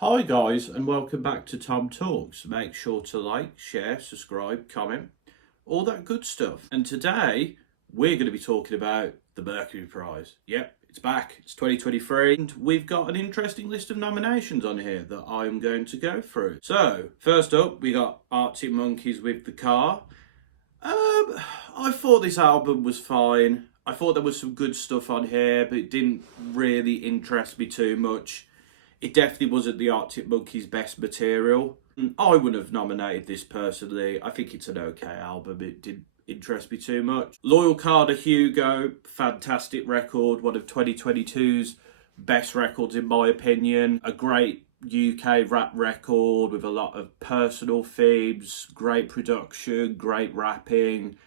Hi guys, and welcome back to TomTalks. Make sure to like, share, subscribe, comment, all that good stuff. And today we're going to be talking about the Mercury Prize. Yep, it's back. It's 2023 and we've got an interesting list of nominations on here that I'm going to go through. So, first up, we got Arctic Monkeys with The Car. I thought this album was fine. I thought there was some good stuff on here, but it didn't really interest me too much. It definitely wasn't the Arctic Monkeys' best material. I wouldn't have nominated this personally. I think it's an okay album. It didn't interest me too much. Loyal Carter Hugo, fantastic record. One of 2022's best records in my opinion. A great UK rap record with a lot of personal themes, great production, great rapping.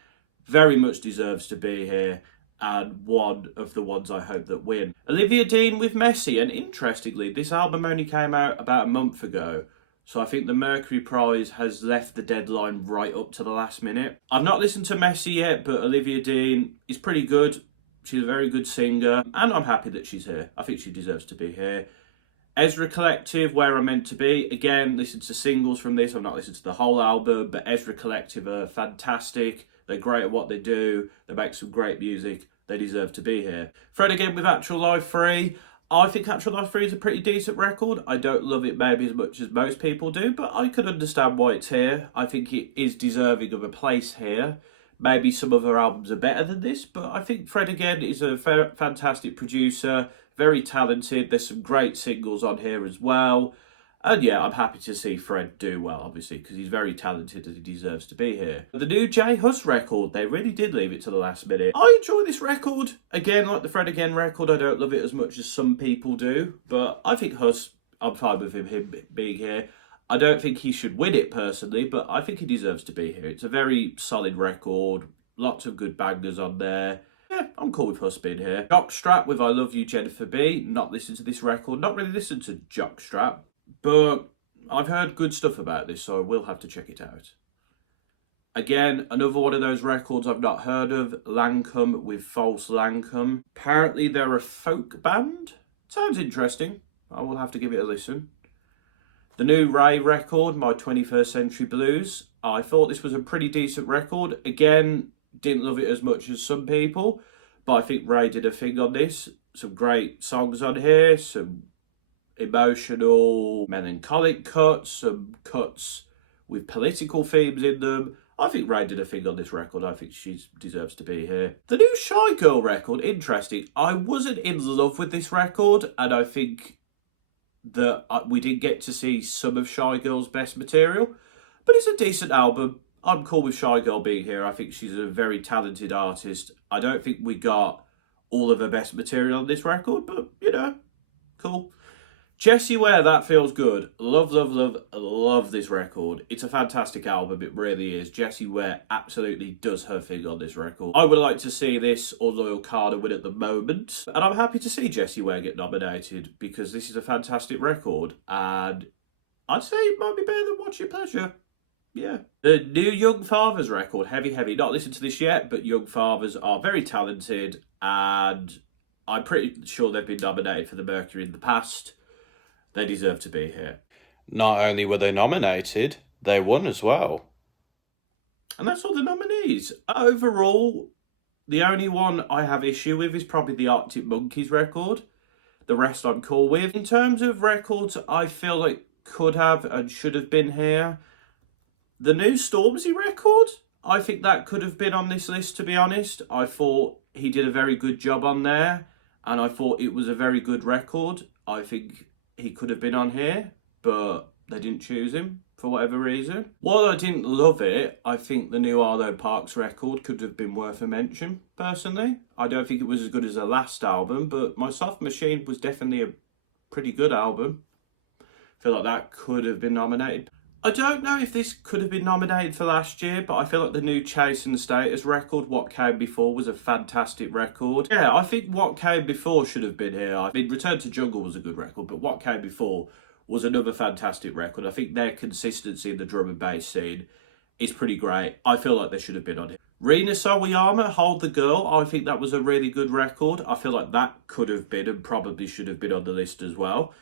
Very much deserves to be here, and one of the ones I hope that win. Olivia Dean with Messi, and interestingly, this album only came out about a month ago, so I think the Mercury Prize has left the deadline right up to the last minute. I've not listened to Messi yet, but Olivia Dean is pretty good. She's a very good singer, and I'm happy that she's here. I think she deserves to be here. Ezra Collective, Where I'm Meant to Be. Again, listen to singles from this. I've not listened to the whole album, but Ezra Collective are fantastic. They're great at what they do. They make some great music. They deserve to be here. Fred again with Actual Life 3. I think Actual Life 3 is a pretty decent record. I don't love it maybe as much as most people do, but I can understand why it's here. I think it is deserving of a place here. Maybe some of her albums are better than this, but I think Fred again is a fantastic producer, very talented. There's some great singles on here as well. And yeah, I'm happy to see Fred do well, obviously, because he's very talented and he deserves to be here. The new J Hus record, they really did leave it to the last minute. I enjoy this record. Again, like the Fred Again record, I don't love it as much as some people do. But I think Hus, I'm fine with him being here. I don't think he should win it personally, but I think he deserves to be here. It's a very solid record. Lots of good bangers on there. Yeah, I'm cool with Hus being here. Jockstrap with I Love You, Jennifer B. Not listened to this record. Not really listened to Jockstrap. But I've heard good stuff about this, so I will have to check it out. Again, another one of those records I've not heard of, Lancome with False Lancome. Apparently they're a folk band. Sounds interesting. I will have to give it a listen. The new Ray record, My 21st Century Blues. I thought this was a pretty decent record. Again, didn't love it as much as some people, but I think Ray did a thing on this. Some great songs on here, some emotional, melancholic cuts, some cuts with political themes in them. I think Ray did a thing on this record. I think she deserves to be here. The new Shy Girl record, interesting. I wasn't in love with this record, and I think that we did get to see some of Shy Girl's best material, but it's a decent album. I'm cool with Shy Girl being here. I think she's a very talented artist. I don't think we got all of her best material on this record, but, you know, cool. Jessie Ware, That Feels Good. Love, love, love, love this record. It's a fantastic album, it really is. Jessie Ware absolutely does her thing on this record. I would like to see this or Loyal Carter win at the moment. And I'm happy to see Jessie Ware get nominated because this is a fantastic record. And I'd say it might be better than Watch Your Pleasure. Yeah. The new Young Fathers record, Heavy Heavy. Not listened to this yet, but Young Fathers are very talented. And I'm pretty sure they've been nominated for the Mercury in the past. They deserve to be here. Not only were they nominated, they won as well. And that's all the nominees. Overall, the only one I have issue with is probably the Arctic Monkeys record. The rest I'm cool with. In terms of records, I feel like could have and should have been here. The new Stormzy record, I think that could have been on this list, to be honest. I thought he did a very good job on there, and I thought it was a very good record. I think he could have been on here, but they didn't choose him for whatever reason. While I didn't love it, I think the new Arlo Parks record could have been worth a mention, personally. I don't think it was as good as the last album, but My Soft Machine was definitely a pretty good album. I feel like that could have been nominated. I don't know if this could have been nominated for last year, but I feel like the new Chase and Status record, What Came Before, was a fantastic record. Yeah, I think What Came Before should have been here. I mean, Return to Jungle was a good record, but What Came Before was another fantastic record. I think their consistency in the drum and bass scene is pretty great. I feel like they should have been on here. Rina Sawayama, Hold the Girl. I think that was a really good record. I feel like that could have been and probably should have been on the list as well.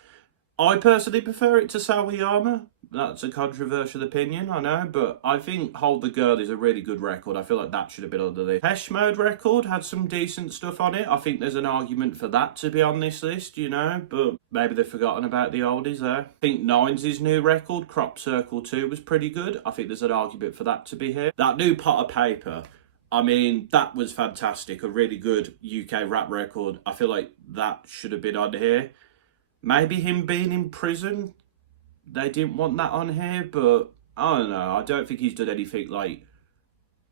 I personally prefer it to Sawayama. That's a controversial opinion, I know, but I think Hold the Girl is a really good record. I feel like that should have been on the list. Pesh Mode record had some decent stuff on it. I think there's an argument for that to be on this list, you know, but maybe they've forgotten about the oldies there. I think Nines' new record, Crop Circle 2, was pretty good. I think there's an argument for that to be here. That new Pot of Paper, I mean, that was fantastic. A really good UK rap record. I feel like that should have been on here. Maybe him being in prison, they didn't want that on here, but I don't know. I don't think he's done anything like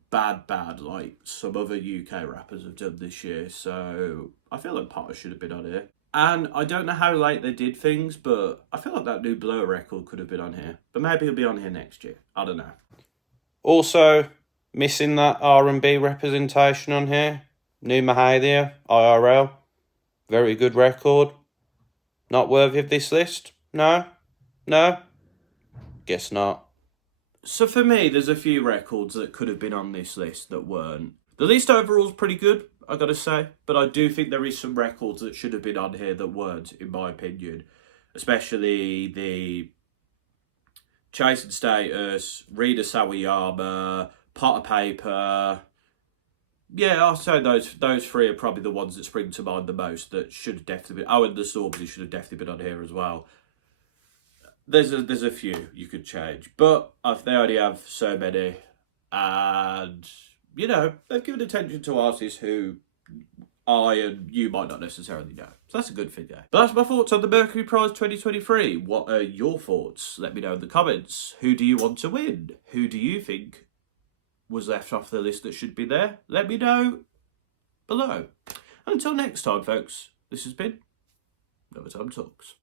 bad like some other UK rappers have done this year. So I feel like Potter should have been on here. And I don't know how late they did things, but I feel like that new Blur record could have been on here. But maybe he'll be on here next year. I don't know. Also, missing that R&B representation on here. New Mahalia, IRL. Very good record. Not worthy of this list? No? Guess not. So for me, there's a few records that could have been on this list that weren't. The list overall is pretty good, I gotta say, but I do think there is some records that should have been on here that weren't, in my opinion. Especially the Chasing Status, Rita Sawayama, Pot of Paper. Yeah, I'll say those three are probably the ones that spring to mind the most that should have definitely been. Oh, and the Stormzy should have definitely been on here as well. There's a few you could change, but they only have so many, and you know they've given attention to artists who I and you might not necessarily know. So that's a good thing there. But that's my thoughts on the Mercury Prize 2023. What are your thoughts? Let me know in the comments. Who do you want to win? Who do you think was left off the list that should be there? Let me know below. And until next time, folks, this has been another TomTalks.